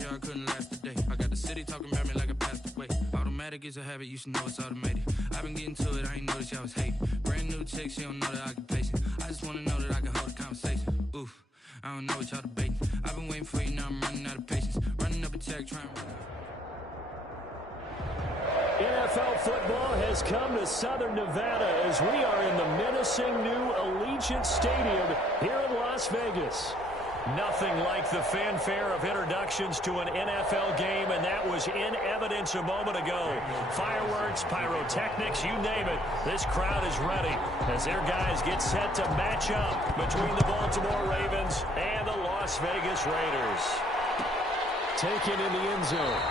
here, I couldn't last a day. I got the city talking about me like I passed away. Automatic is a habit, you should know it's automated. I've been getting to it, I ain't noticed y'all was hating. Brand new chick, she don't know that I can pace it. I just wanna know that I can hold a conversation. Oof, I don't know what y'all debating. I've been waiting for you, now I'm running out of patience. Running up a check, trying to... NFL football has come to Southern Nevada as we are in the menacing new Allegiant Stadium here in Las Vegas. Nothing like the fanfare of introductions to an NFL game, and that was in evidence a moment ago. Fireworks, pyrotechnics, you name it. This crowd is ready as their guys get set to match up between the Baltimore Ravens and the Las Vegas Raiders. Taken in the end zone.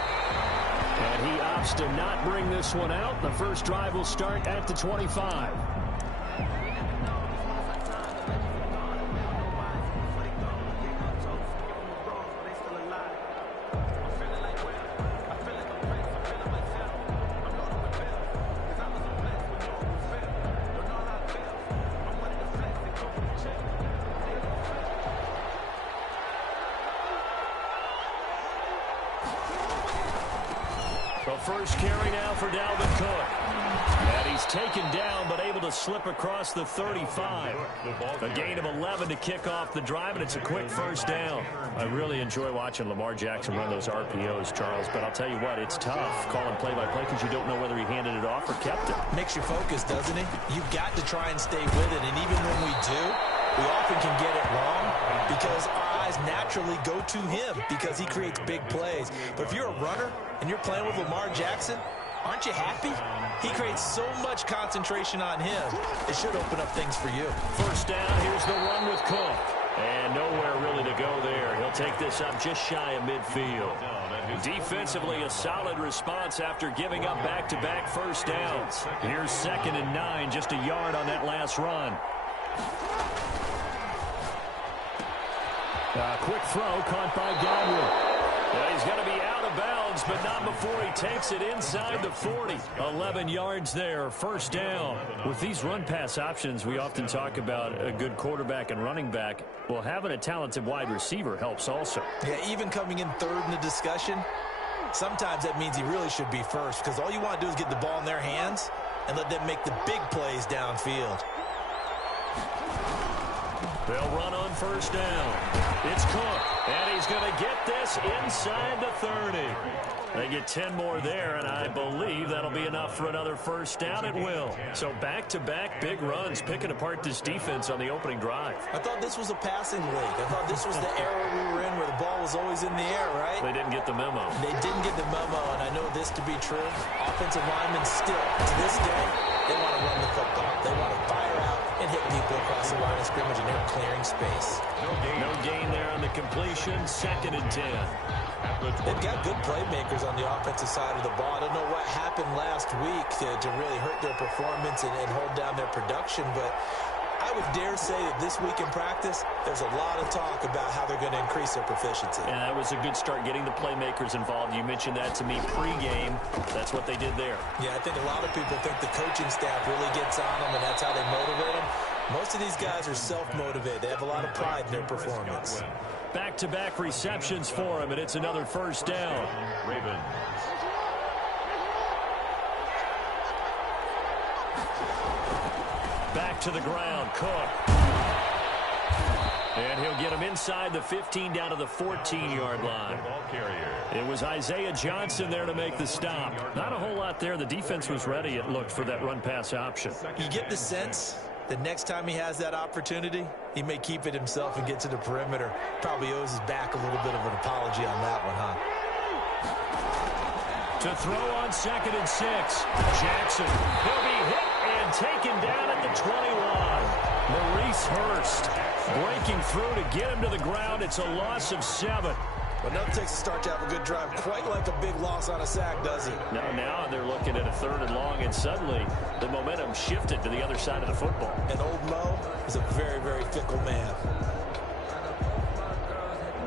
And he opts to not bring this one out. The first drive will start at the 25. First carry now for Dalvin Cook. And he's taken down but able to slip across the 35. A gain of 11 to kick off the drive, and it's a quick first down. I really enjoy watching Lamar Jackson run those RPOs, Charles, but I'll tell you what, it's tough calling play-by-play because you don't know whether he handed it off or kept it. Makes you focus, doesn't it? You've got to try and stay with it, and even when we do, we often can get it wrong because our eyes naturally go to him because he creates big plays. But if you're a runner and you're playing with Lamar Jackson, aren't you happy? He creates so much concentration on him. It should open up things for you. First down, here's the run with Cook. And nowhere really to go there. He'll take this up just shy of midfield. Defensively, a solid response after giving up back-to-back first downs. Here's 2nd and 9, just a yard on that last run. Quick throw caught by Godwin. Now he's going to be out of bounds, but not before he takes it inside the 40. 11 yards there, first down. With these run-pass options, we often talk about a good quarterback and running back. Well, having a talented wide receiver helps also. Yeah, even coming in third in the discussion, sometimes that means he really should be first because all you want to do is get the ball in their hands and let them make the big plays downfield. They'll run on first down. It's Cook, and he's going to get this inside the 30. They get 10 more there, and I believe that'll be enough for another first down. It will. So back-to-back big runs, picking apart this defense on the opening drive. I thought this was a passing league. I thought this was the era we were in where the ball was always in the air, right? They didn't get the memo. They didn't get the memo, and I know this to be true. Offensive linemen still, to this day, they want to run the football. They want to fire out and hit people across the line of scrimmage, and they're clearing space. No gain there on the completion. 2nd and 10. They've got good playmakers on the offensive side of the ball. I don't know what happened last week to really hurt their performance and hold down their production, but I would dare say that this week in practice, there's a lot of talk about how they're going to increase their proficiency. And that was a good start, getting the playmakers involved. You mentioned that to me pregame. That's what they did there. Yeah, I think a lot of people think the coaching staff really gets on them, and that's how they motivate them. Most of these guys are self-motivated. They have a lot of pride in their performance. Back-to-back receptions for him, and it's another first down. Ravens. Back to the ground, Cook. And he'll get him inside the 15 down to the 14-yard line. It was Isaiah Johnson there to make the stop. Not a whole lot there. The defense was ready, it looked, for that run-pass option. You get the sense the next time he has that opportunity, he may keep it himself and get to the perimeter. Probably owes his back a little bit of an apology on that one, huh? To throw on 2nd and 6. Jackson. He'll be hit and taken down at the 21. Maurice Hurst breaking through to get him to the ground. It's a loss of 7. But nothing takes a start to have a good drive quite like a big loss on a sack, does it? No, now they're looking at a 3rd and long, and suddenly the momentum shifted to the other side of the football. And old Mo is a very, very fickle man.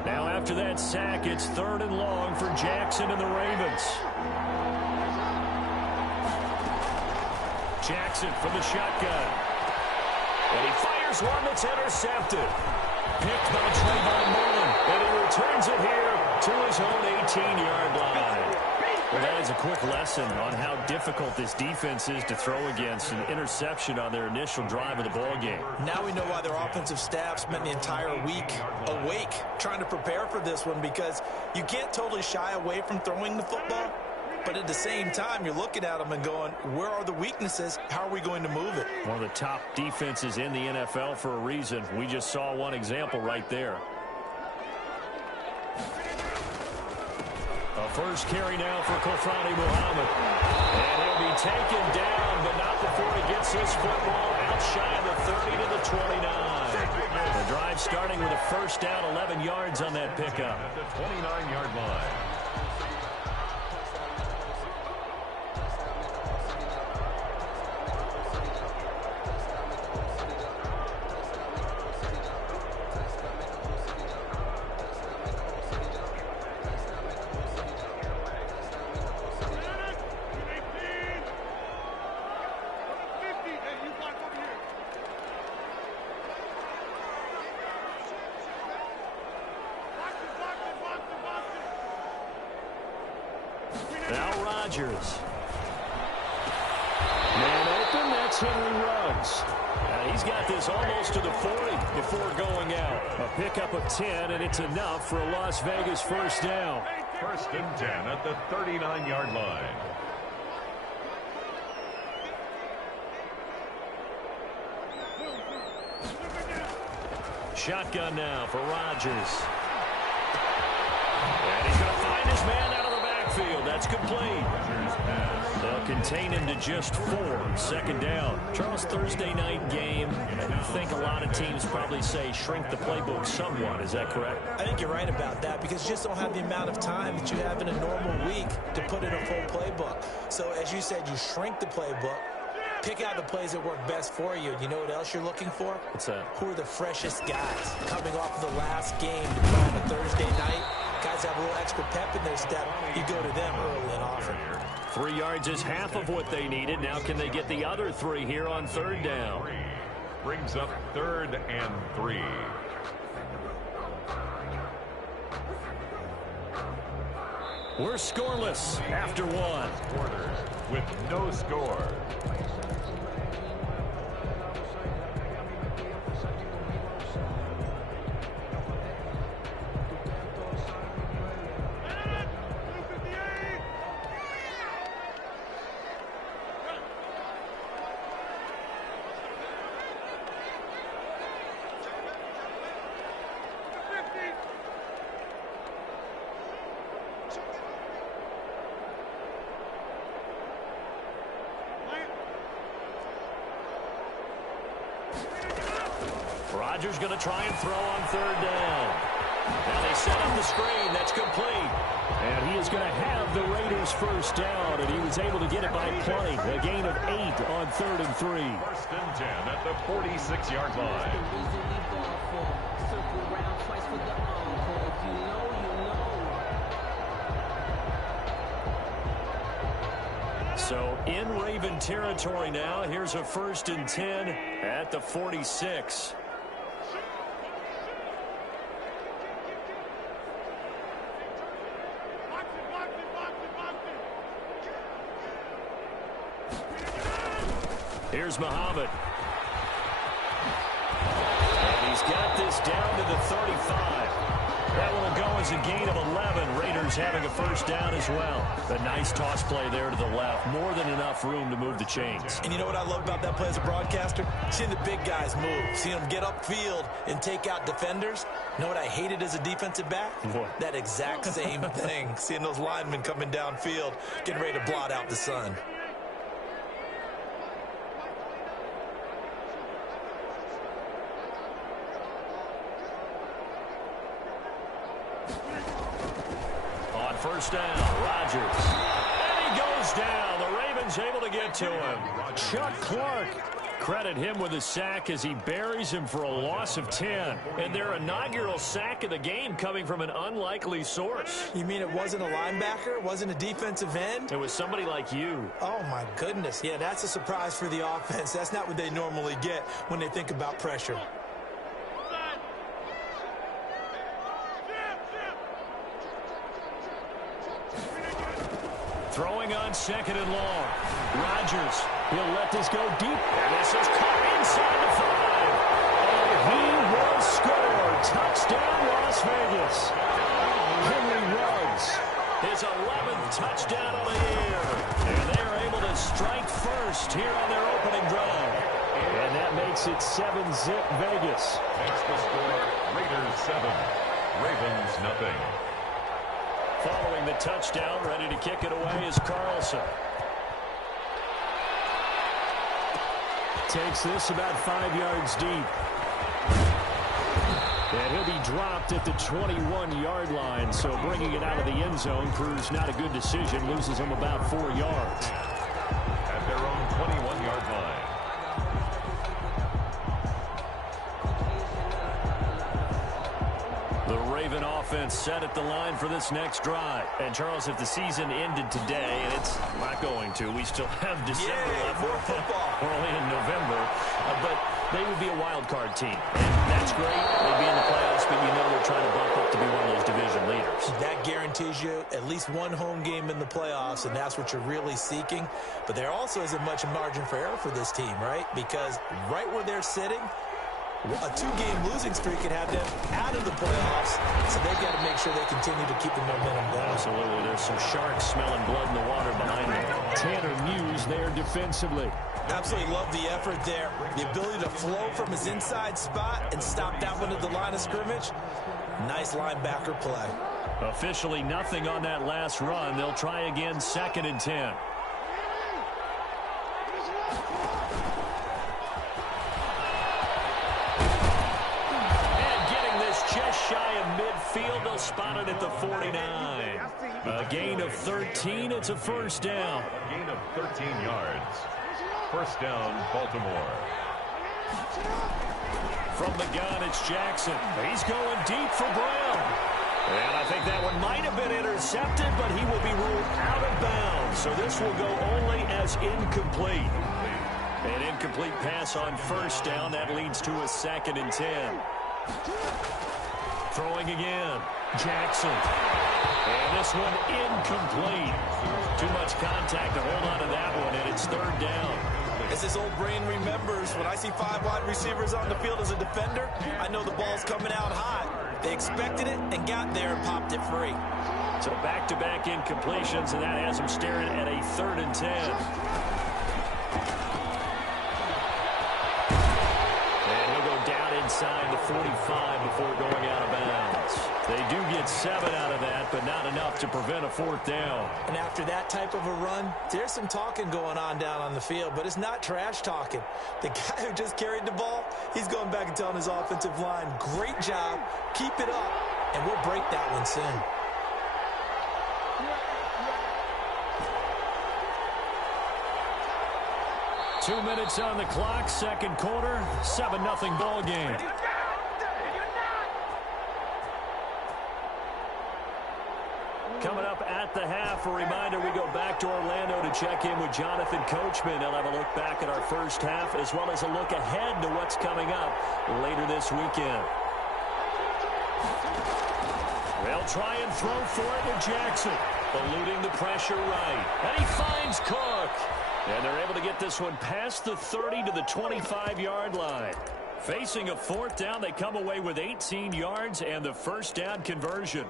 Now after that sack, it's 3rd and long for Jackson and the Ravens. Jackson from the shotgun. And he fires one that's intercepted. Picked by Trayvon Mullen. And he returns it here to his own 18-yard line. Well, that is a quick lesson on how difficult this defense is to throw against. An interception on their initial drive of the ball game. Now we know why their offensive staff spent the entire week awake trying to prepare for this one, because you can't totally shy away from throwing the football, but at the same time, you're looking at them and going, where are the weaknesses? How are we going to move it? One of the top defenses in the NFL for a reason. We just saw one example right there. A first carry now for Kofrani Muhammad. And he'll be taken down, but not before he gets his football out shy of the 30 to the 29. The drive starting with a first down, 11 yards on that pickup. At the 29-yard line. Now Rodgers. Man open, that's Henry Ruggs. He's got this almost to the 40 before going out. A pickup of 10, and it's enough for a Las Vegas first down. First and 10 at the 39-yard line. Shotgun now for Rodgers. And he's going to find his man out of the backfield. That's complete. They'll contain him to just 4. Second down. Charles, Thursday night game. I think a lot of teams probably say shrink the playbook somewhat. Is that correct? I think you're right about that, because you just don't have the amount of time that you have in a normal week to put in a full playbook. So as you said, you shrink the playbook. Pick out the plays that work best for you. You know what else you're looking for? What's that? Who are the freshest guys coming off of the last game to play on a Thursday night? Guys have a little extra pep in their step. You go to them early and often. 3 yards is half of what they needed. Now can they get the other 3 here on third down? Brings up 3rd and 3. We're scoreless after 1. Quarters with no score. Rodgers going to try and throw on third down. Now they set up the screen. That's complete. And he is going to have the Raiders first down, and he was able to get it by plenty. A gain of 8 on 3rd and 3. First and 10 at the 46-yard line. So in Raven territory now. Here's a first and 10 at the 46. Here's Muhammad. And he's got this down to the 35. That one will go as a gain of 11. Raiders having a first down as well. A nice toss play there to the left. More than enough room to move the chains. And you know what I love about that play as a broadcaster? Seeing the big guys move. Seeing them get upfield and take out defenders. You know what I hated as a defensive back? What? That exact same thing. Seeing those linemen coming downfield, getting ready to blot out the sun. First down, Rodgers. And he goes down. The Ravens able to get to him. Chuck Clark. Credit him with a sack as he buries him for a loss of 10. And their inaugural sack of the game coming from an unlikely source. You mean it wasn't a linebacker? It wasn't a defensive end? It was somebody like you. Oh, my goodness. Yeah, that's a surprise for the offense. That's not what they normally get when they think about pressure. Throwing on second and long. Rodgers, he'll let this go deep. And this is caught inside the 5. And he will score. Touchdown, Las Vegas. Henry Ruggs, his 11th touchdown of the year. And they are able to strike first here on their opening drive. And that makes it 7-zip Vegas. Makes the score Raiders 7, Ravens nothing. Following the touchdown, ready to kick it away is Carlson. Takes this about 5 yards deep. And he'll be dropped at the 21-yard line, so bringing it out of the end zone proves not a good decision. Loses him about 4 yards. At their own 21-yard line. The Raven offense set at the line for this next drive. And, Charles, if the season ended today, and it's not going to, we still have December left. More football. We're only in November. But they would be a wild card team. And that's great. They'd be in the playoffs, but you know they're trying to bump up to be one of those division leaders. That guarantees you at least one home game in the playoffs, and that's what you're really seeking. But there also isn't much margin for error for this team, right? Because right where they're sitting, a 2-game losing streak could have them out of the playoffs, so they've got to make sure they continue to keep the momentum going. Absolutely. There's some sharks smelling blood in the water behind them. Tanner Muse there defensively. Absolutely love the effort there. The ability to flow from his inside spot and stop that one at the line of scrimmage. Nice linebacker play. Officially nothing on that last run. They'll try again, 2nd and 10. Just shy of midfield. They'll spot it at the 49. A gain of 13. It's a first down. Gain of 13 yards. First down, Baltimore. From the gun, it's Jackson. He's going deep for Brown. And I think that one might have been intercepted, but he will be ruled out of bounds. So this will go only as incomplete. An incomplete pass on first down. That leads to a 2nd and 10. Throwing again, Jackson. And this one incomplete. Too much contact to hold on to that one, and it's 3rd down. As his old brain remembers, when I see 5 wide receivers on the field as a defender, I know the ball's coming out hot. They expected it and got there and popped it free. So back-to-back incompletions, and that has him staring at a 3rd and 10. Inside the 45 before going out of bounds. They do get 7 out of that, but not enough to prevent a 4th down. And after that type of a run, there's some talking going on down on the field, but it's not trash talking. The guy who just carried the ball, he's going back and telling his offensive line, great job, keep it up, and we'll break that one soon. Two minutes on the clock, second quarter, 7-0 ball game. Coming up at the half, a reminder, we go back to Orlando to check in with Jonathan Coachman. He'll have a look back at our first half as well as a look ahead to what's coming up later this weekend. They'll try and throw for it with Jackson, eluding the pressure right. And he finds Cook. And they're able to get this one past the 30 to the 25-yard line. Facing a 4th down, they come away with 18 yards and the first down conversion.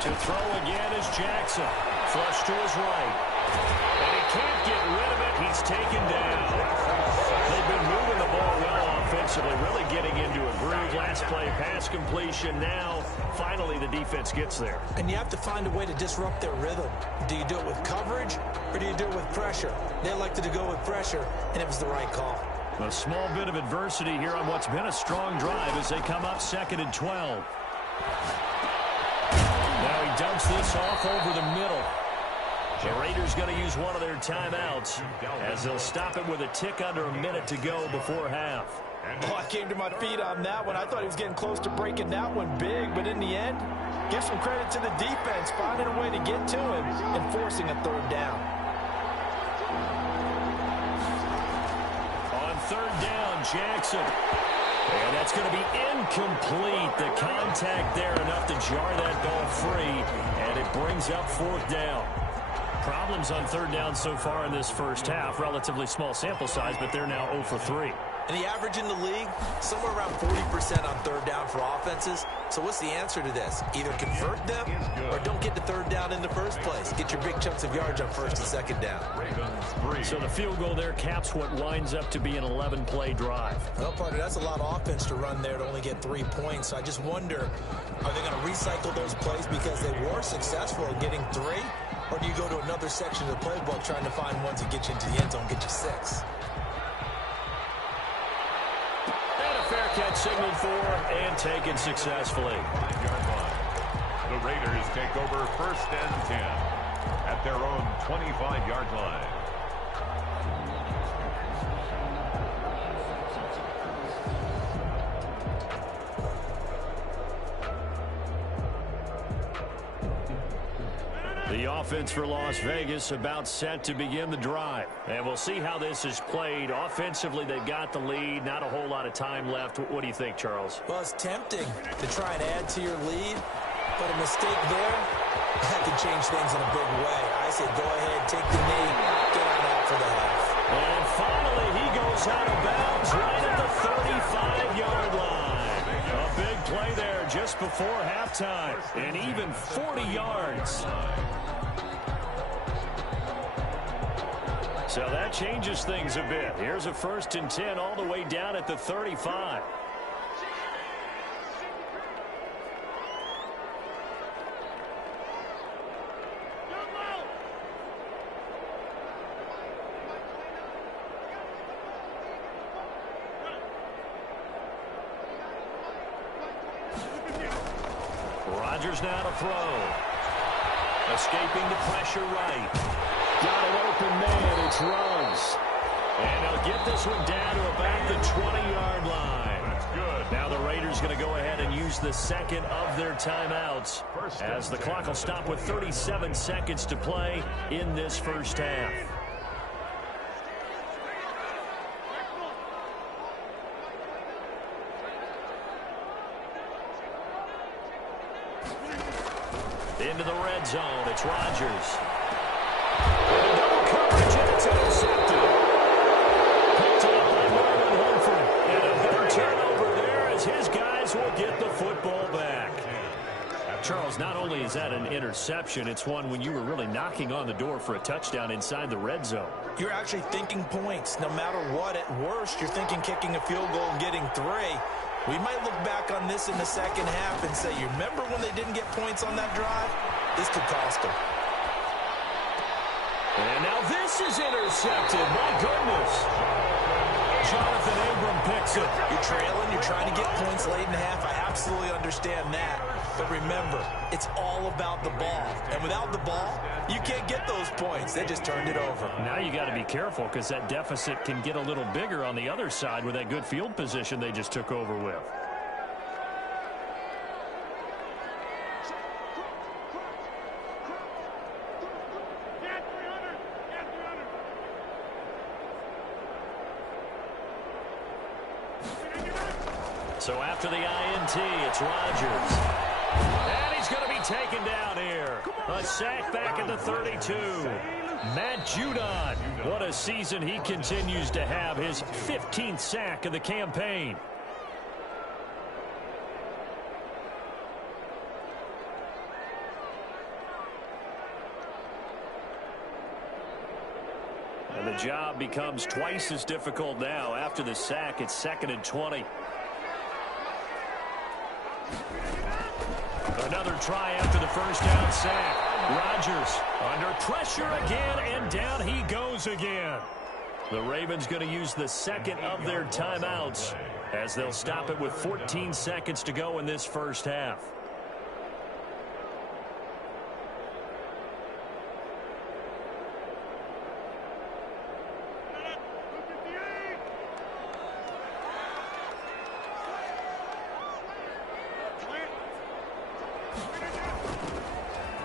To throw again is Jackson. Flush to his right. And he can't get rid of it. He's taken down. They've been moving the ball well offensively, really getting into a groove. Last play, pass completion. Now, finally, the defense gets there. And you have to find a way to disrupt their rhythm. Do you do it with coverage, or do you do it with pressure? They elected to go with pressure, and it was the right call. A small bit of adversity here on what's been a strong drive as they come up 2nd and 12. Now he dumps this off over the middle. The Raiders going to use one of their timeouts as they'll stop it with a tick under a minute to go before half. Oh, I came to my feet on that one. I thought he was getting close to breaking that one big, but in the end, give some credit to the defense, finding a way to get to him and forcing a 3rd down. Jackson. And that's going to be incomplete. The contact there enough to jar that ball free, and it brings up fourth down. Problems on third down so far in this first half. Relatively small sample size, but they're now 0 for 3. And the average in the league, somewhere around 40% on third down for offenses. So what's the answer to this? Either convert them or don't get to third down in the first place. Get your big chunks of yards on first and second down. So the field goal there caps what winds up to be an 11-play drive. Well, partner, that's a lot of offense to run there to only get 3 points. So I just wonder, are they going to recycle those plays because they were successful in getting 3? Or do you go to another section of the playbook trying to find ones that get you into the end zone, get you 6? Fair catch signaled for and taken successfully. 5-yard line. The Raiders take over first and 10 at their own 25-yard line. The offense for Las Vegas about set to begin the drive. And we'll see how this is played. Offensively, they've got the lead. Not a whole lot of time left. What do you think, Charles? Well, it's tempting to try and add to your lead, but a mistake there, that could change things in a big way. I say go ahead, take the knee, get on out for the half. And finally, he goes out of bounds right at the 35-yard line. A big play there just before halftime. And even 40 yards. So that changes things a bit. Here's a first and 10 all the way down at the 35. Rodgers now to throw. Escaping the pressure right. Got an open man. It's Ruggs. And he'll get this one down to about the 20-yard line. That's good. Now the Raiders going to go ahead and use the second of their timeouts as the clock will stop with 37 seconds to play in this first half. Into the red zone. It's Rodgers. Double coverage, and it's intercepted. Picked up by Marlon Humphrey. And a big turnover there as his guys will get the football back. Charles, not only is that an interception, it's one when you were really knocking on the door for a touchdown inside the red zone. You're actually thinking points. No matter what, at worst, you're thinking kicking a field goal and getting 3. We might look back on this in the second half and say, you remember when they didn't get points on that drive? This could cost them. And now this is intercepted. My goodness. Jonathan Abram picks it. You're trailing. You're trying to get points late in the half. I absolutely understand that. But remember, it's all about the ball. And without the ball, you can't get those points. They just turned it over. Now you got to be careful because that deficit can get a little bigger on the other side with that good field position they just took over with. So after the INT, it's Rodgers. And he's going to be taken down here. A sack back at the 32. Matt Judon. What a season he continues to have. His 15th sack of the campaign. And the job becomes twice as difficult now. After the sack, it's 2nd and 20. Another try after the first down sack. Rodgers under pressure again, and down he goes again. The Ravens going to use the second of their timeouts as they'll stop it with 14 seconds to go in this first half.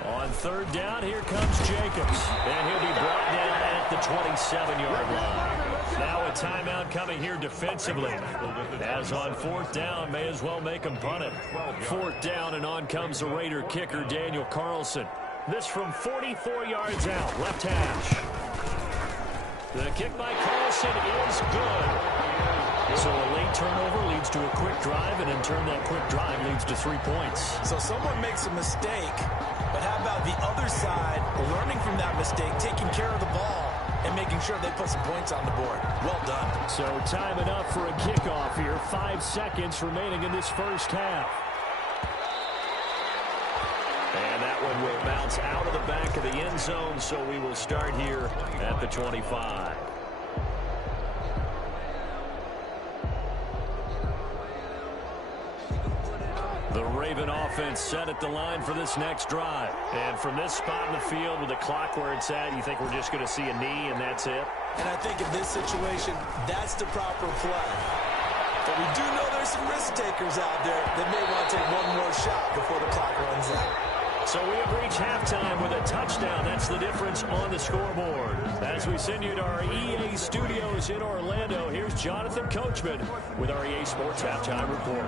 On third down, here comes Jacobs. And he'll be brought down at the 27-yard line. Now a timeout coming here defensively. As on 4th down, may as well make them punt it. 4th down, and on comes the Raider kicker, Daniel Carlson. This from 44 yards out, left hash. The kick by Carlson is good. So a late turnover leads to a quick drive, and in turn that quick drive leads to 3 points. So someone makes a mistake, but how about the other side learning from that mistake, taking care of the ball, and making sure they put some points on the board. Well done. So time enough for a kickoff here. 5 seconds remaining in this first half. And that one will bounce out of the back of the end zone, so we will start here at the 25. The Raven offense set at the line for this next drive. And from this spot in the field with the clock where it's at, you think we're just going to see a knee and that's it? And I think in this situation, that's the proper play. But we do know there's some risk takers out there that may want to take one more shot before the clock runs out. So we have reached halftime with a touchdown. That's the difference on the scoreboard. As we send you to our EA studios in Orlando, here's Jonathan Coachman with our EA Sports Halftime Report.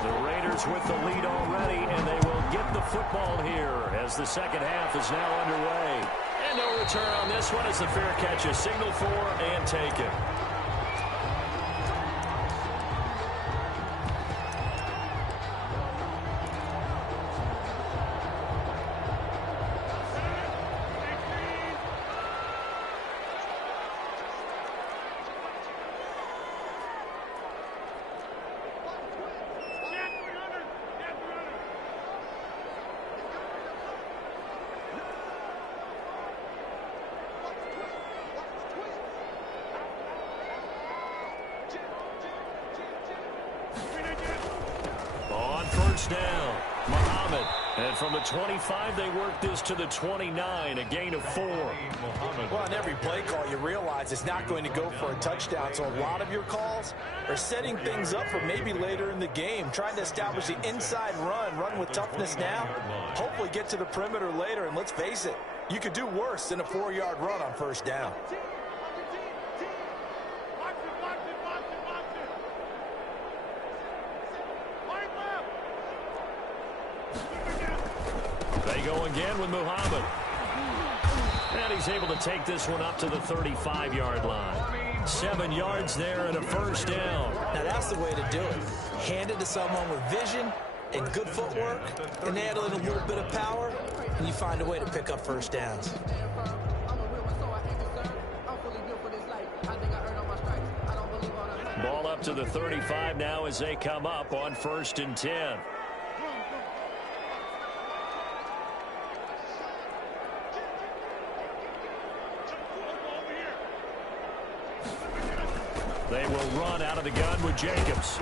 The Raiders with the lead already, and they will get the football here as the second half is now underway. And no return on this one as the fair catch is signaled for and taken. Down, Muhammad, and from the 25 they work this to the 29, a gain of 4. Well, on every play call you realize it's not going to go for a touchdown, so a lot of your calls are setting things up for maybe later in the game, trying to establish the inside run with toughness now, hopefully get to the perimeter later, and let's face it, you could do worse than a 4-yard run on first down. They go again with Muhammad. And he's able to take this one up to the 35-yard line. 7 yards there and a first down. Now that's the way to do it. Hand it to someone with vision and good footwork, and add a little bit of power, and you find a way to pick up first downs. Ball up to the 35 now as they come up on 1st and 10. They will run out of the gun with Jacobs.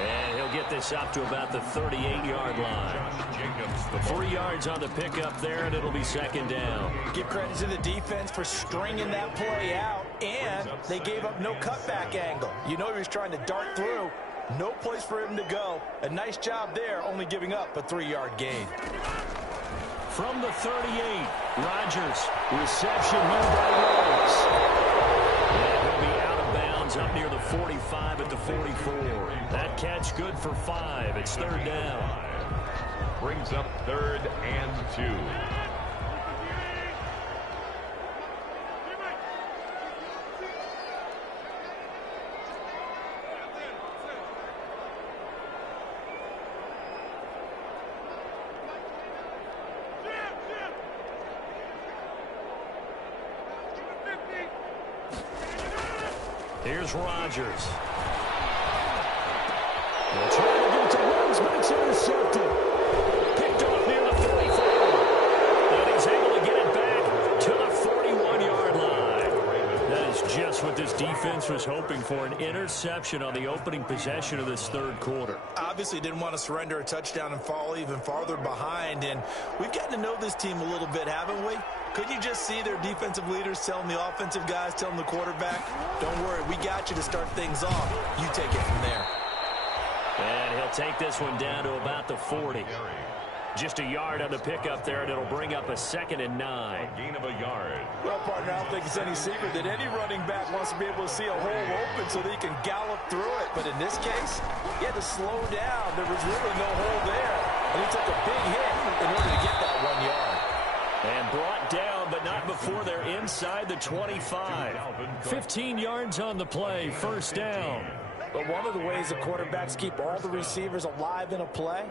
And he'll get this up to about the 38-yard line. 3 yards on the pickup there, and it'll be second down. Give credit to the defense for stringing that play out, and they gave up no cutback angle. You know he was trying to dart through. No place for him to go. A nice job there, only giving up a 3-yard gain. From the 38, Rodgers. Reception here by Rhodes. And he'll be out of bounds up near the 45 at the 44. That catch good for 5. It's 3rd down. Brings up 3rd and 2. Here's Rodgers. They'll try to get to Rhodes, but it's intercepted. Picked off near the 44. And he's able to get it back to the 41-yard line. That is just what this defense was hoping for, an interception on the opening possession of this 3rd quarter. Obviously didn't want to surrender a touchdown and fall even farther behind. And we've gotten to know this team a little bit, haven't we? Couldn't you just see their defensive leaders telling the offensive guys, telling the quarterback, don't worry, we got you to start things off. You take it from there. And he'll take this one down to about the 40. Just a yard on the pickup there, and it'll bring up a 2nd and 9. A gain of a yard. Well, partner, I don't think it's any secret that any running back wants to be able to see a hole open so that he can gallop through it. But in this case, he had to slow down. There was really no hole there. And he took a big hit in order to get that 1 yard. And brought down, but not before they're inside the 25. 15 yards on the play, first down. But one of the ways the quarterbacks keep all the receivers alive in a play,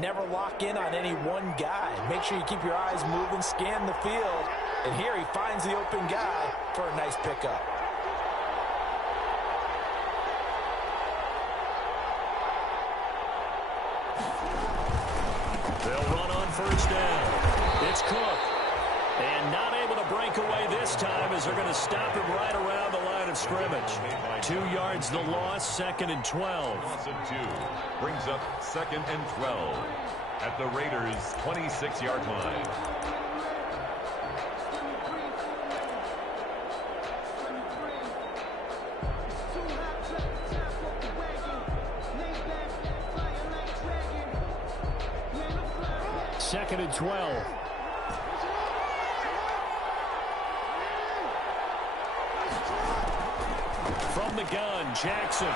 never lock in on any one guy. Make sure you keep your eyes moving, scan the field. And here he finds the open guy for a nice pickup. They'll run on first down. It's Cook. And not able to break away this time as they're going to stop him right around the line of scrimmage. 2 yards the loss, 2nd and 12. Loss of 2 brings up 2nd and 12 at the Raiders' 26-yard line. Second and 12. From the gun, Jackson.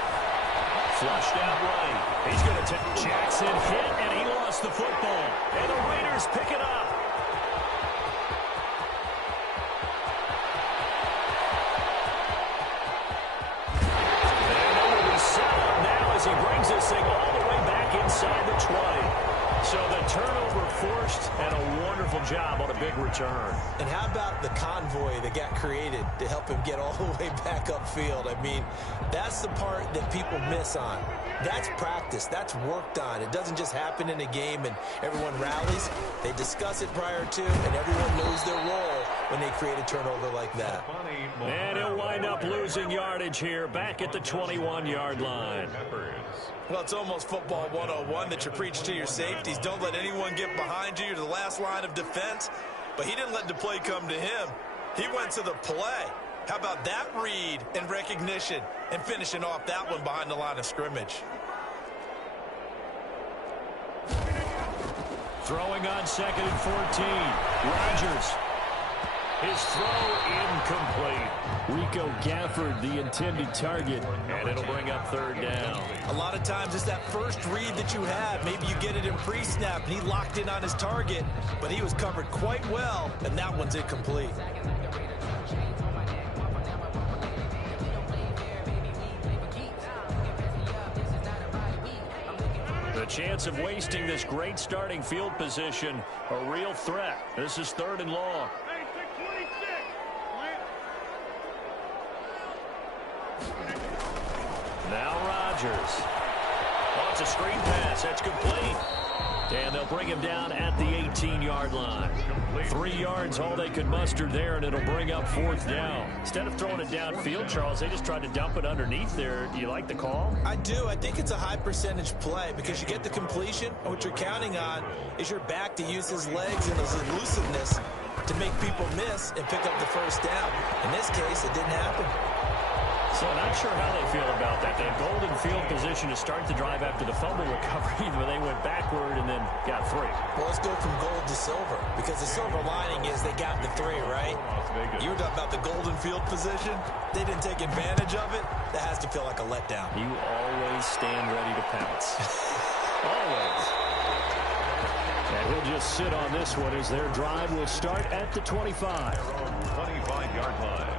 Flushed out right. He's going to take Jackson hit, and he lost the football. And the Raiders pick it up. And over the center now as he brings this thing all the way back inside the 20. So the turnover forced, and a wonderful job on a big return. And how about the convoy that got created to help him get all the way back upfield? I mean, that's the part that people miss on. That's practice. That's worked on. It doesn't just happen in a game and everyone rallies. They discuss it prior to, and everyone knows their role when they create a turnover like that. And he'll wind up losing yardage here back at the 21-yard line. Well, it's almost football 101 that you preach to your safeties. Don't let anyone get behind you. You're the last line of defense. But he didn't let the play come to him. He went to the play. How about that read and recognition and finishing off that one behind the line of scrimmage? Throwing on 2nd and 14. Rodgers. His throw incomplete. Rico Gafford, the intended target, and it'll bring up 3rd down. A lot of times it's that first read that you have. Maybe you get it in pre-snap, and he locked in on his target, but he was covered quite well, and that one's incomplete. The chance of wasting this great starting field position, a real threat. This is 3rd and long. Now Rodgers. Oh, it's a screen pass. That's complete. And they'll bring him down at the 18-yard line. 3 yards, all they could muster there, and it'll bring up 4th down. Instead of throwing it downfield, Charles, they just tried to dump it underneath there. Do you like the call? I do. I think it's a high-percentage play because you get the completion, and what you're counting on is your back to use his legs and his elusiveness to make people miss and pick up the 1st down. In this case, it didn't happen. So not sure how they feel about that. They had golden field position to start the drive after the fumble recovery, but they went backward and then got 3. Well, let's go from gold to silver, because the silver lining is they got the 3, right? You were talking about the golden field position. They didn't take advantage of it. That has to feel like a letdown. You always stand ready to pounce. Always. And he'll just sit on this one as their drive will start at the 25. 25-yard line.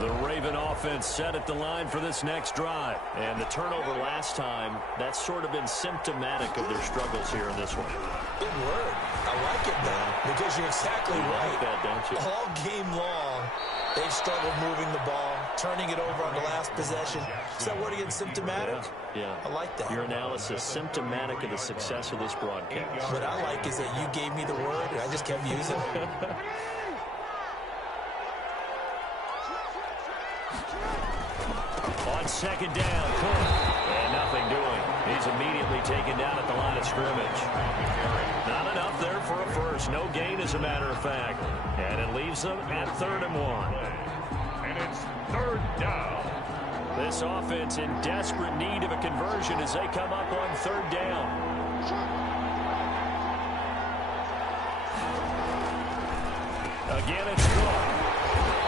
The Raven offense set at the line for this next drive. And the turnover last time, that's sort of been symptomatic of their struggles here in this one. Good word. I like it, though, because you're exactly right. Like that, don't you? All game long, they've struggled moving the ball, turning it over on the last possession. Is that word again, symptomatic? Yeah. I like that. Your analysis, symptomatic of the success of this broadcast. What I like is that you gave me the word, and I just kept using it. On 2nd down, Cook. And nothing doing. He's immediately taken down at the line of scrimmage. Not enough there for a first. No gain, as a matter of fact. And it leaves them at 3rd and 1. And it's 3rd down. This offense in desperate need of a conversion as they come up on third down. Again, it's Cook.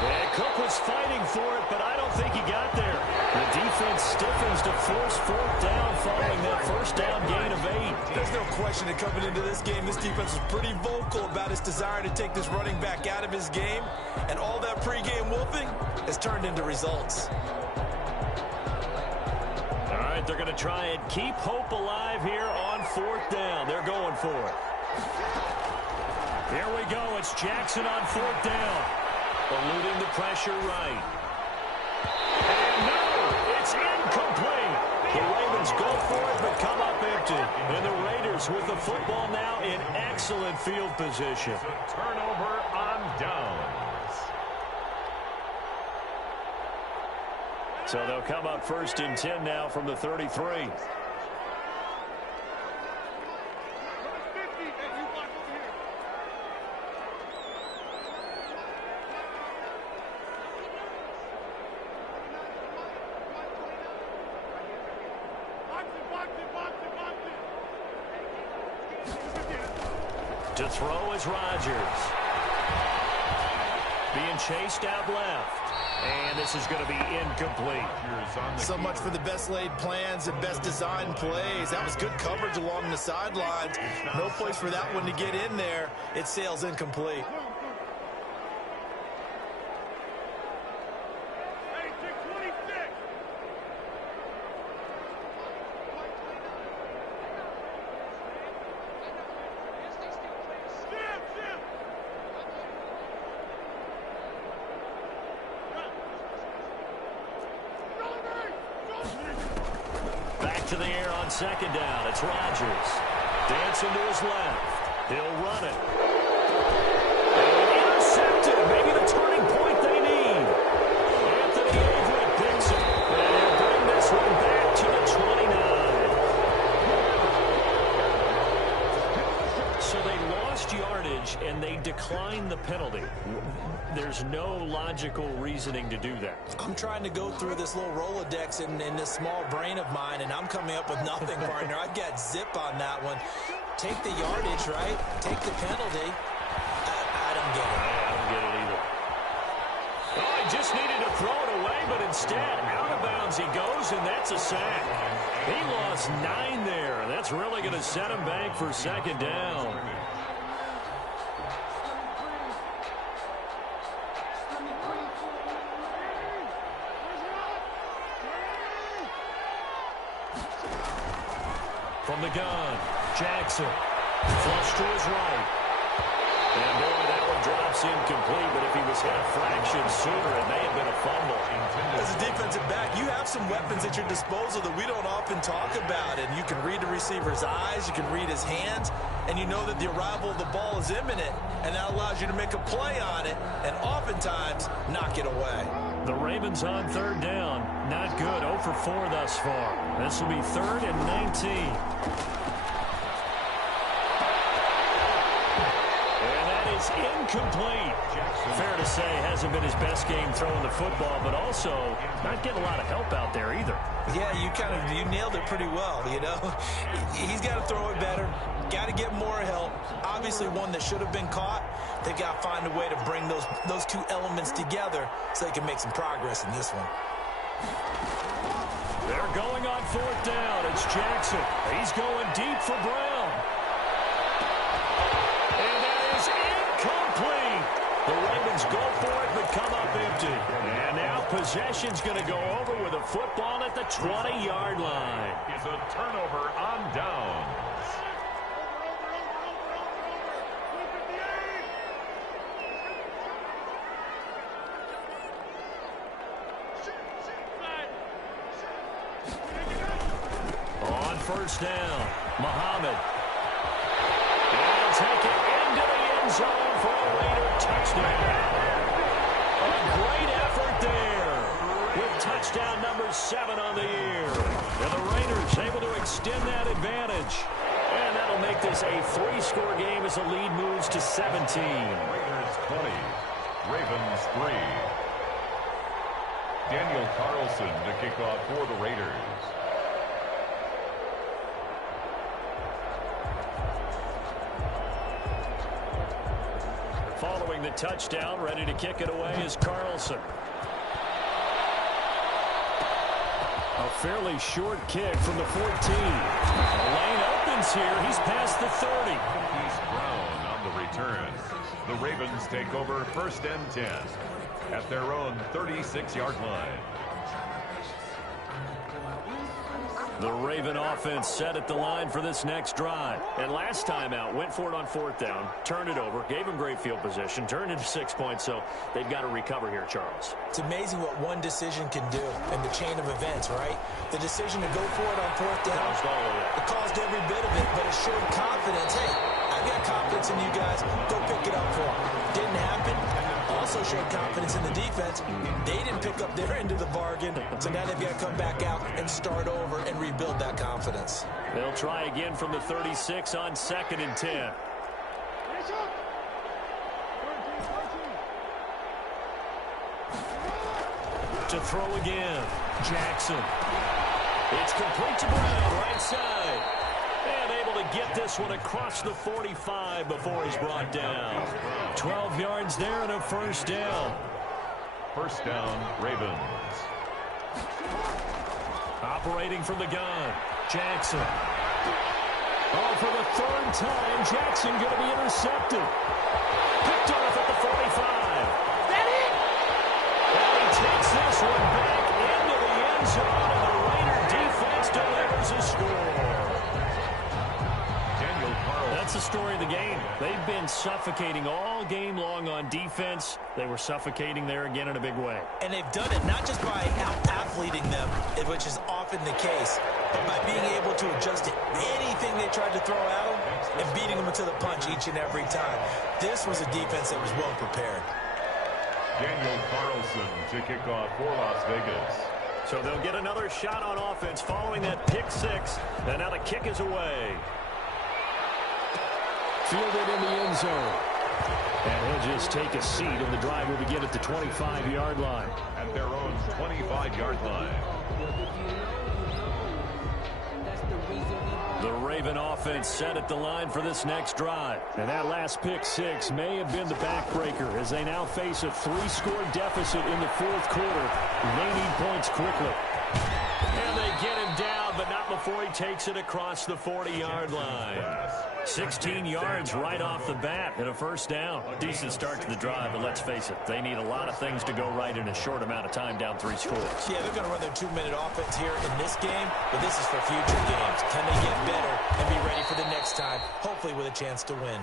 And Cook was fighting for it, but I don't think he got there. The defense stiffens to force fourth down following that first down gain of 8. There's no question that coming into this game, this defense was pretty vocal about its desire to take this running back out of his game. And all that pregame wolfing has turned into results. All right, they're going to try and keep hope alive here on fourth down. They're going for it. Here we go. It's Jackson on fourth down. Eluding the pressure right. And no, it's incomplete. The Ravens go for it but come up empty. And the Raiders with the football now in excellent field position. It's a turnover on downs. So they'll come up first and 10 now from the 33. To throw is Rodgers. Being chased out left. And this is going to be incomplete. So much for the best laid plans and best designed plays. That was good coverage along the sidelines. No place for that one to get in there. It sails incomplete. To the air on second down. It's Rodgers. Dancing to his left. He'll run it. And intercepted. Maybe the turning point they need. Anthony Avery picks it. And he'll bring this one back to the 29. So they lost yardage and they declined the penalty. There's no logical reasoning to do that. I'm trying to go through this little Rolodex in this small brain of mine, and I'm coming up with nothing, partner. I've got zip on that one. Take the yardage, right? Take the penalty. I don't get it. I don't get it either. Oh, he just needed to throw it away, but instead, out of bounds he goes, and that's a sack. He lost 9 there. That's really going to set him back for second down. From the gun, Jackson, flush to his right. And boy, that one drops incomplete, but if he was hit a fraction sooner, it may have been a fumble. As a defensive back, you have some weapons at your disposal that we don't often talk about. And you can read the receiver's eyes, you can read his hands, and you know that the arrival of the ball is imminent, and that allows you to make a play on it, and oftentimes knock it away. The Ravens on third down. Not good. 0 for 4 thus far. This will be 3rd and 19. And that is incomplete. Fair to say, hasn't been his best game throwing the football, but also not getting a lot of help out there either. Yeah, you nailed it pretty well, you know. He's got to throw it better. Got to get more help. Obviously one that should have been caught. They've got to find a way to bring those two elements together so they can make some progress in this one. They're going on fourth down. It's Jackson. He's going deep for Brown. And that is incomplete. The Ravens go for it but come up empty. And now possession's going to go over with a football at the 20-yard line. It's a turnover on downs. First down, Muhammad. And he'll take it into the end zone for a Raider touchdown. A great effort there with touchdown number 7 on the year. And the Raiders able to extend that advantage. And that'll make this a 3-score game as the lead moves to 17. Raiders 20, Ravens 3. Daniel Carlson to kick off for the Raiders. Following the touchdown, ready to kick it away is Carlson. A fairly short kick from the 14. The lane opens here. He's past the 30. He's Brown on the return. The Ravens take over 1st and 10 at their own 36-yard line. The Raven offense set at the line for this next drive. And last time out, went for it on 4th down, turned it over, gave him great field position, turned into 6 points, so they've got to recover here, Charles. It's amazing what one decision can do in the chain of events, right? The decision to go for it on 4th down, it caused every bit of it, but it showed confidence. Hey, I've got confidence in you guys. Go pick it up for them. Didn't happen. Also showed confidence in the defense. They didn't pick up their end of the bargain, so now they've got to come back out and start over and rebuild that confidence. They'll try again from the 36 on 2nd and 10. To throw again, Jackson. It's complete to Brown, right side. And able to get this one across the 45 before he's brought down. 12 yards there and a 1st down. 1st down, Ravens. Operating from the gun, Jackson. Oh, for the 3rd time, Jackson going to be intercepted. Picked off at the 45. And he takes this one back into the end zone, and the Raider defense delivers a score. That's the story of the game. They've been suffocating all game long on defense. They were suffocating there again in a big way. And they've done it not just by out-athleting them, which is often the case, but by being able to adjust to anything they tried to throw at them and beating them to the punch each and every time. This was a defense that was well prepared. Daniel Carlson to kick off for Las Vegas. So they'll get another shot on offense following that pick 6, and now the kick is away. Fielded in the end zone. And he'll just take a seat, and the drive will begin at the 25-yard line. At their own 25-yard line. The Raven offense set at the line for this next drive. And that last pick 6 may have been the backbreaker as they now face a 3-score deficit in the 4th quarter. They need points quickly. And they get him down, but not before he takes it across the 40-yard line. 16 yards right off the bat and a 1st down. Decent start to the drive, but let's face it, they need a lot of things to go right in a short amount of time down 3 scores. Yeah, they're going to run their 2-minute offense here in this game, but this is for future games. Can they get better and be ready for the next time, hopefully with a chance to win?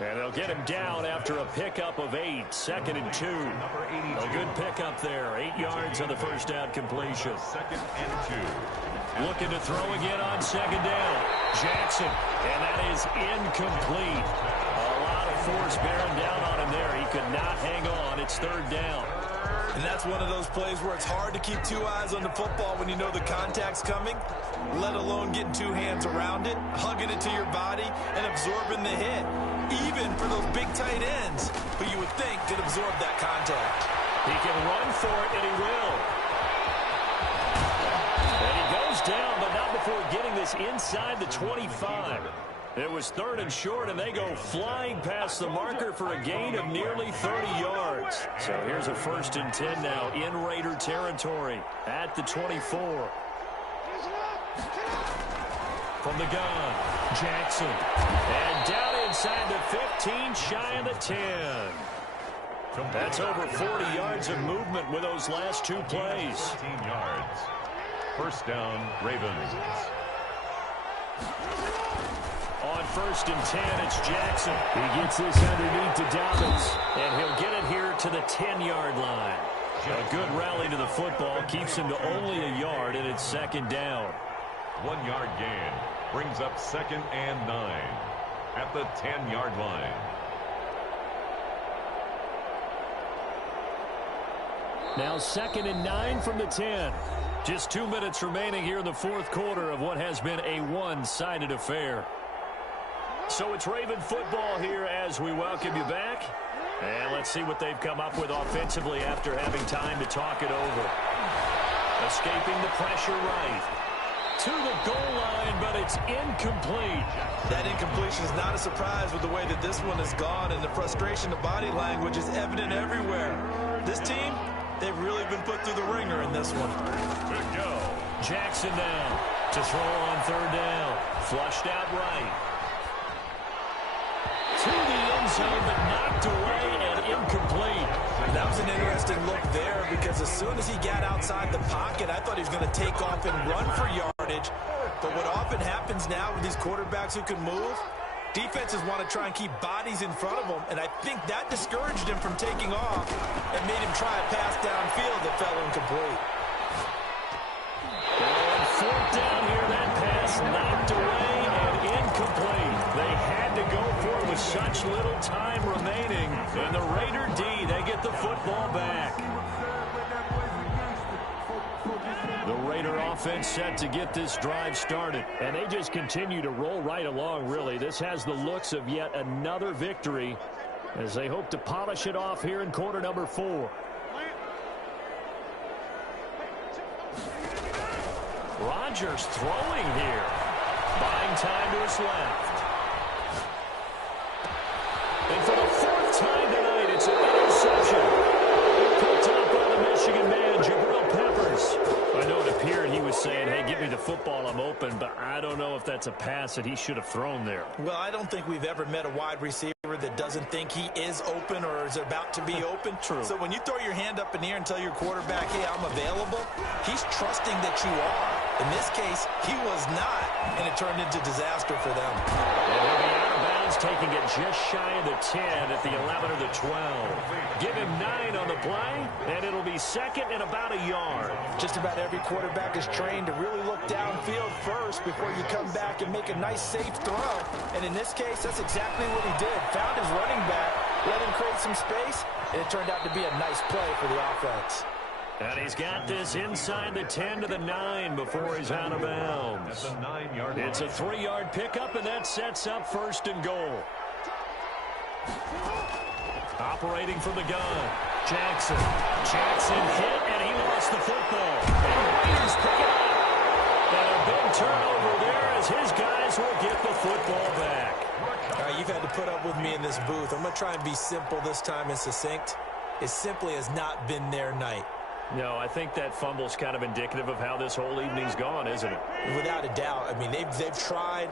And they'll get him down after a pickup of 8, 2nd and 2. A good pickup there, 8 yards on the 1st down completion. 2nd and 2. Looking to throw again on 2nd down. Jackson, and that is incomplete. A lot of force bearing down on him there. He could not hang on. It's 3rd down. And that's one of those plays where it's hard to keep 2 eyes on the football when you know the contact's coming, let alone getting 2 hands around it, hugging it to your body, and absorbing the hit. Even for those big tight ends, who you would think could absorb that contact. He can run for it, and he will. And he goes down, but not before getting this inside the 25. It was 3rd and short, and they go flying past the marker for a gain of nearly 30 yards. So here's a 1st and 10 now in Raider territory at the 24. From the gun, Jackson. And down inside the 15, shy of the 10. That's over 40 yards of movement with those last 2 plays. 14 yards. 1st down, Ravens. On 1st and 10, it's Jackson. He gets this underneath to Dobbins, and he'll get it here to the 10-yard line. A good rally to the football keeps him to only a yard, and it's 2nd down. 1-yard gain brings up 2nd and 9 at the 10-yard line. Now 2nd and 9 from the 10. Just 2 minutes remaining here in the 4th quarter of what has been a one-sided affair. So it's Raven football here as we welcome you back. And let's see what they've come up with offensively after having time to talk it over. Escaping the pressure right. To the goal line, but it's incomplete. That incompletion is not a surprise with the way that this one has gone, and the frustration, the body language is evident everywhere. This team, they've really been put through the ringer in this one. Good go. Jackson now to throw on third down. Flushed out right. To the end zone, but knocked away and incomplete. That was an interesting look there because as soon as he got outside the pocket, I thought he was going to take off and run for yardage. But what often happens now with these quarterbacks who can move, defenses want to try and keep bodies in front of them, and I think that discouraged him from taking off and made him try a pass downfield that fell incomplete. And fourth down here, that pass knocked away and incomplete. They had to go for it with such little time remaining. And the Raider D, they get the football back. The Raider offense set to get this drive started. And they just continue to roll right along, really. This has the looks of yet another victory as they hope to polish it off here in quarter number 4. Rodgers throwing here. Buying time to his left. And for the 4th time tonight, it's an interception. Picked up by the Michigan man, Jabril Peppers. I know it appeared he was saying, hey, give me the football, I'm open, but I don't know if that's a pass that he should have thrown there. Well, I don't think we've ever met a wide receiver that doesn't think he is open or is about to be open. True. So when you throw your hand up in the air and tell your quarterback, hey, I'm available, he's trusting that you are. In this case, he was not, and it turned into disaster for them. And he'll be out of bounds, taking it just shy of the 10 at the 11 or the 12. Give him 9 on the play, and it'll be second and about a yard. Just about every quarterback is trained to really look downfield first before you come back and make a nice, safe throw. And in this case, that's exactly what he did. Found his running back, let him create some space, and it turned out to be a nice play for the offense. And he's got this inside the 10 to the 9 before he's out of bounds. It's a 3-yard pickup, and that sets up first and goal. Operating from the gun, Jackson. Jackson hit, and he lost the football. And the Raiders pick it up. And a big turnover there as his guys will get the football back. All right, you've had to put up with me in this booth. I'm going to try and be simple this time and succinct. It simply has not been their night. No, I think that fumble's kind of indicative of how this whole evening's gone, isn't it? Without a doubt. I mean, they've tried,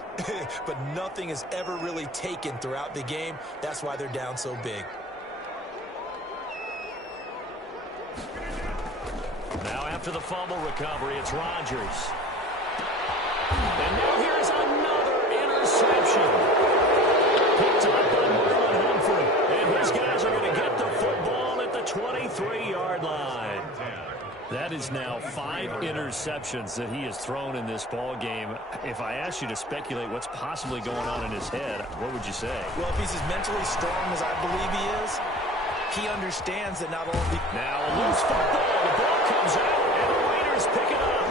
but nothing has ever really taken throughout the game. That's why they're down so big. Now after the fumble recovery, it's Rodgers. And now here's another interception. Picked up by Marlon Humphrey. And his guys are going to get the football at the 23-yard line. That is now 5 interceptions that he has thrown in this ball game. If I asked you to speculate what's possibly going on in his head, what would you say? Well, if he's as mentally strong as I believe he is, he understands that not only... Now a loose football. The ball comes out, and the Raiders pick it up.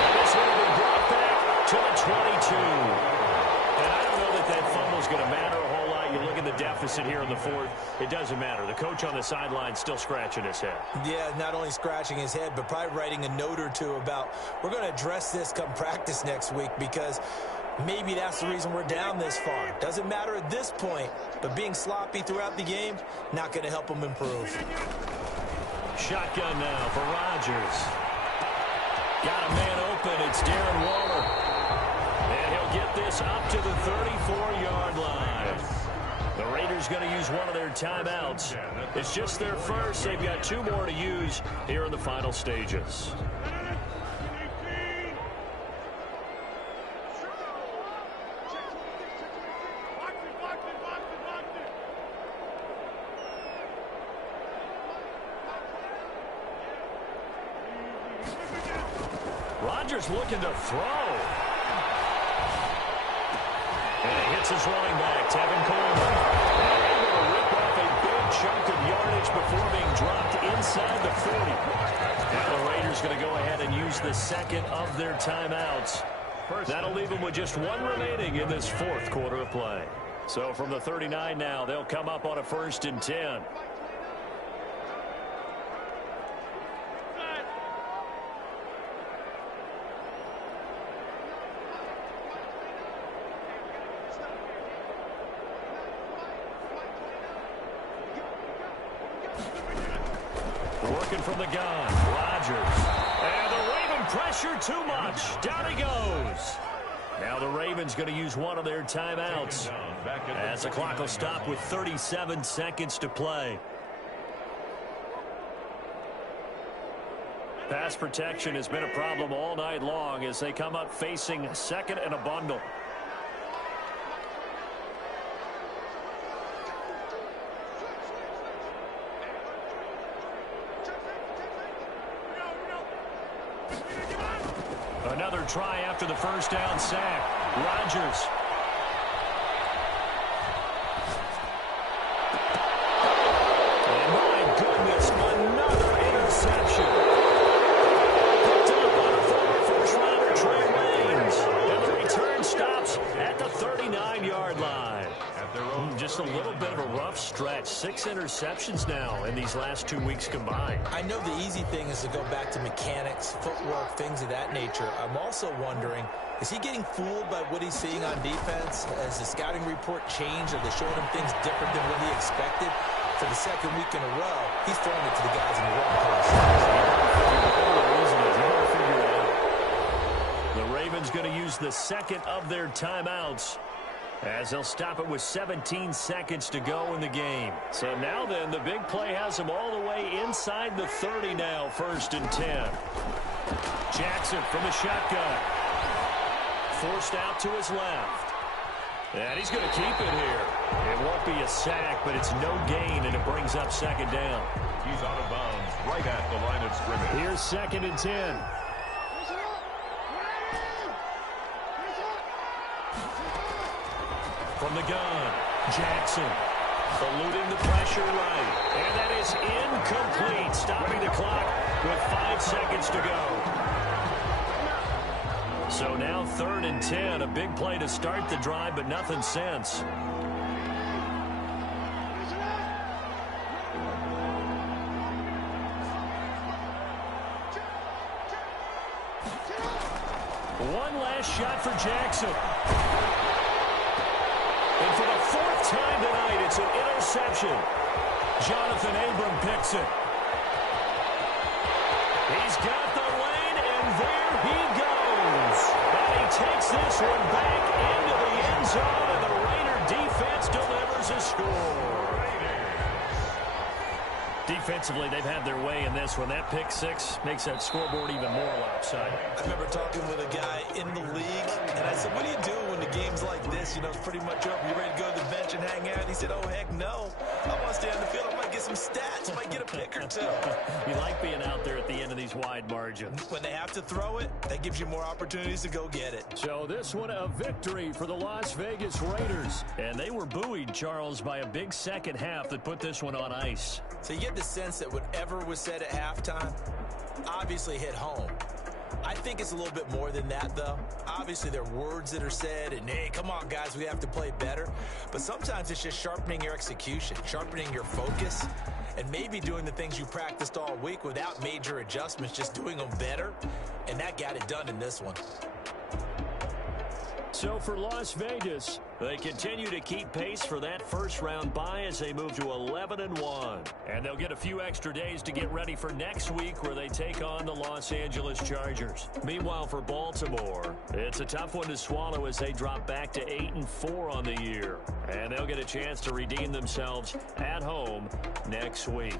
And this one will be brought back to the 22. And I don't know that that fumble's going to matter a whole lot. You look at the deficit here in the 4th. It doesn't matter. The coach on the sideline still scratching his head. Yeah, not only scratching his head, but probably writing a note or two about, we're going to address this come practice next week because maybe that's the reason we're down this far. Doesn't matter at this point, but being sloppy throughout the game, not going to help him improve. Shotgun now for Rodgers. Got a man open. It's Darren Waller. And he'll get this up to the 34-yard line. The Raiders going to use one of their timeouts. It's just their first. They've got 2 more to use here in the final stages. Rodgers looking to throw. And he hits his running back, Tevin Coleman. And able to rip off a big chunk of yardage before being dropped inside the 40. Now the Raiders going to go ahead and use the second of their timeouts. That'll leave them with just 1 remaining in this 4th quarter of play. So from the 39 now, they'll come up on a 1st and 10. looking from the gun. Rodgers. And the Raven pressure too much. Down he goes. Now the Ravens going to use one of their timeouts as the clock will stop with 37 seconds to play. Pass protection has been a problem all night long as they come up facing second and a bundle. Another try after the first down sack. Rodgers. And my goodness, another interception. Picked up on a former first-rounder, Trey Waynes. And the return stops at the 39-yard line. Just a little bit of a rough stretch. 6 interceptions now in these last 2 weeks combined. I know the easy thing is to go back to mechanics, footwork, things of that nature. I'm also wondering, is he getting fooled by what he's seeing on defense? Has the scouting report changed? Are they showing him things different than what he expected? For the second week in a row, he's throwing it to the guys in the wrong place. The Ravens going to use the second of their timeouts as they'll stop it with 17 seconds to go in the game. So now then, the big play has them all the way inside the 30 now, 1st and 10. Jackson from the shotgun. Forced out to his left. And he's going to keep it here. It won't be a sack, but it's no gain, and it brings up 2nd down. He's out of bounds right at the line of scrimmage. Here's 2nd and 10. From the gun, Jackson eluding the pressure right. And that is incomplete, stopping the clock with 5 seconds to go. So now 3rd and 10, a big play to start the drive, but nothing since. One last shot for Jackson. And for the 4th time tonight, it's an interception. Jonathan Abram picks it. He's got the lane, and there he goes. And he takes this one back into the end zone, and the Raider defense delivers a score. Defensively, they've had their way in this one. That pick 6 makes that scoreboard even more lopsided. I remember talking with a guy in the league, and I said, what do you do when the game's like this? You know, it's pretty much over. You ready to go to the bench and hang out? He said, oh, heck no. I want to stay on the field. I might get some stats. I might get a pick or two. You like being out there at the end of these wide margins. When they have to throw it, that gives you more opportunities to go get it. So this one a victory for the Las Vegas Raiders. And they were buoyed, Charles, by a big second half that put this one on ice. So you get the sense that whatever was said at halftime obviously hit home. I think it's a little bit more than that, though. Obviously, there are words that are said, and, hey, come on, guys, we have to play better. But sometimes it's just sharpening your execution, sharpening your focus, and maybe doing the things you practiced all week without major adjustments, just doing them better. And that got it done in this one. So for Las Vegas, they continue to keep pace for that first-round bye as they move to 11-1. And they'll get a few extra days to get ready for next week where they take on the Los Angeles Chargers. Meanwhile, for Baltimore, it's a tough one to swallow as they drop back to 8-4 on the year. And they'll get a chance to redeem themselves at home next week.